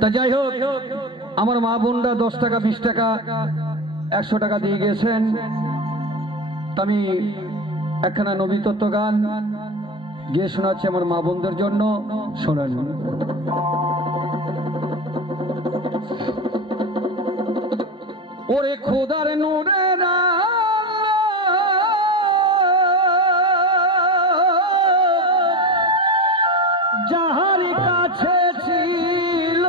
তা যাই হোক, আমার মা বোনরা 10 টাকা 20 টাকা 100 টাকা দিয়ে গেছেন। আমি একখানা নবী তত্ত্ব গান গিয়ে শোনাচ্ছি আমার মা বোনদের জন্য, শোনেন। ওরে খোদার নূরের যাহার কাছে ছিল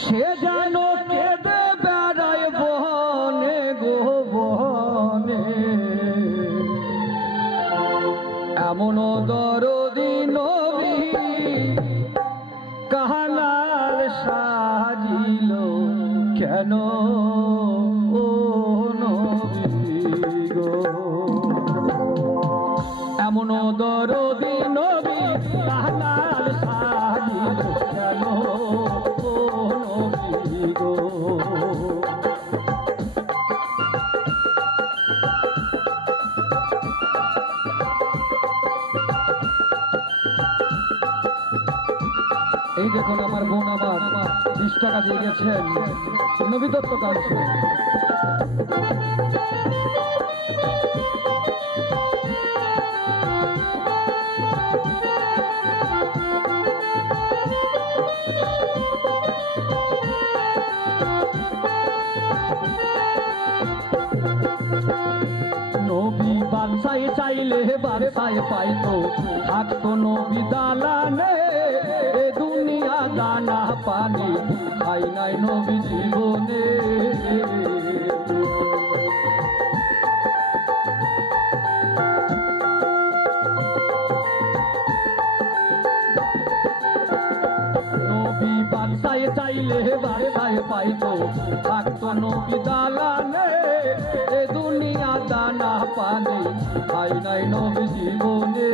সে যেন কেঁদে বেড়ায় বনে গো বনে, এমন দরদি নবী কাহালাল সাজিল কেন ও নবী গো, এমন দরদি নবী কাহালাল সাজিল কেন ও নবী গো। এই দেখুন আমার বোন আমার 20 টাকা দিয়ে গেছেন নবী তত্ত্ব গান শুনে। নবী বাদশাহ চাইলে বাদশাহ পাইতো, থাকতো নবী দালানে, এ দুনিয়া দানা পানি খাই নাই নবী জীবনে। নবী বাদশাহ চাইলে বাদশাহ পাইতো, থাকতো নবী দালানে, এ দুনিয়া দানা পানি খাই নাই নবী জীবনে।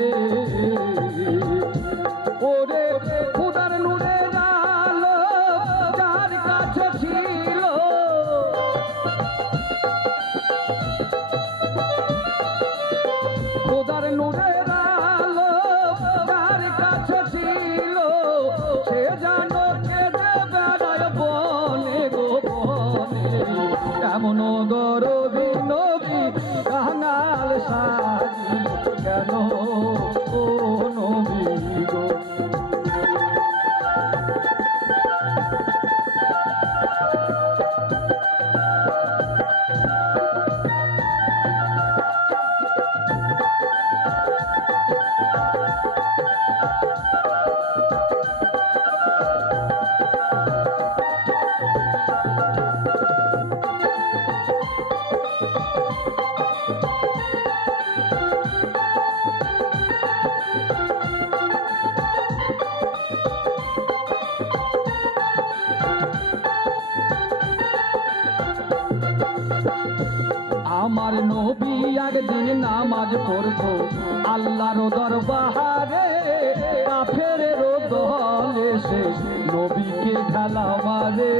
ওরে খোদার নূরের আলো যার কাছে ছিল, খোদার নূরের আলো যার কাছে ছিল সে যেন কেঁদে বেড়ায় বনে গো বনে, এমন দরদি নবী কাহালাল সাজিল কেন ও নবী গো। আমার নবী একদিন নামাজ পড়তো আল্লাহর দরবারে, কাফেরের দল এসে নবীকে ঢালা মারে।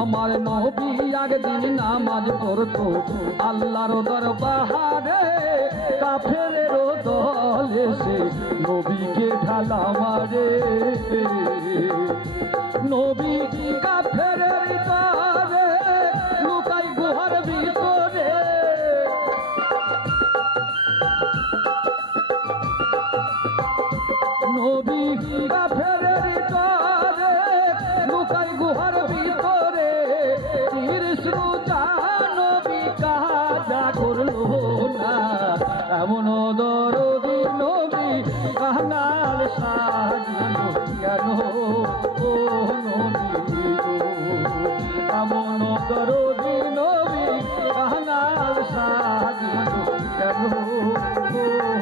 আমার নবী একদিন নামাজ পড়তো আল্লাহর দরবারে, কাফেরের দল এসে নবীকে ঢালা মারে। নবী কাফেরের দলে লুকাই গুহার ভিতরে, নবী কাফেরের দলে লুকাই গুহার ভিতরে, তিরস্রুতা নবী কাজা করলো না, এমন দরদি নবী কাহালাল সাজিল কেন ও নবী গো, এমন দরদি নবী কাহালাল সাজিল কেন ও নবী গো।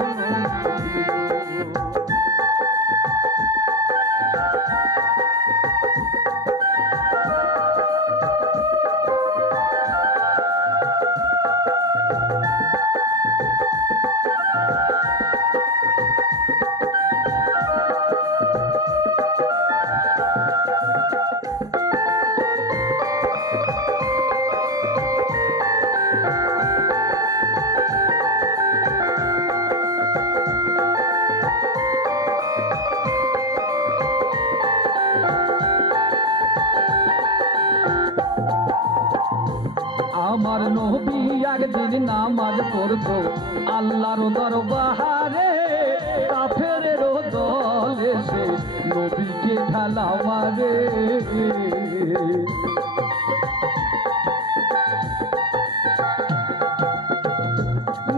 আমার নবী একদিন নামাজ পড়তো আল্লাহর দরবারে, কাফেরের দল এসে নবীকে ঢালা মারে।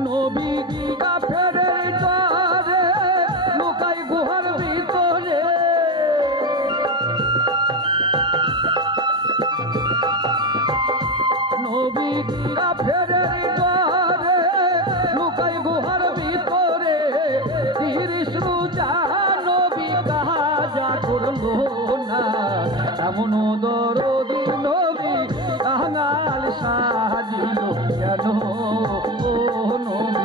নবী কাফেরের দলে লুকাই গুহার ভিতরে, নবী কাফেরের দলে লুকাই গুহার ভিতরে। 30 রোজা নবী কাজা করলো না, এমন দরদি নবী কাঙাল সাজিল কেন ও নবী।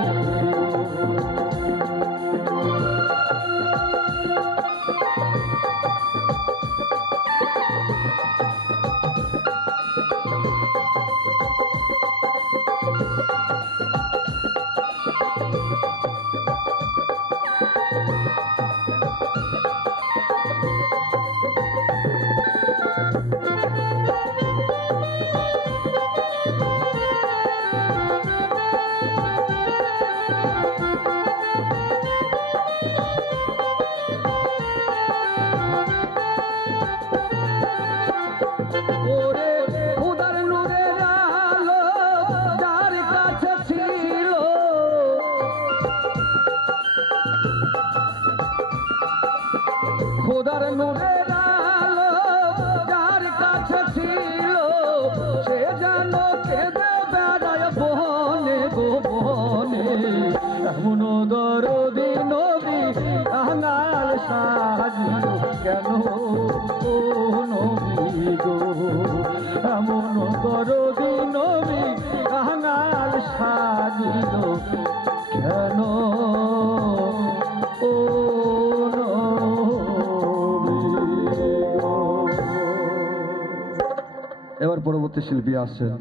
খোদার নূরের আলো যার কাছে ছিল, সে যেন কেঁদে বেড়ায় বনে গো বনে। এমন দরদি নবী কাঙাল সাজিল কেন ও নবী গো, এমন দরদি নবী কাঙাল সাজিল কেন ও। এবার পরবর্তী শিল্পী আসছেন।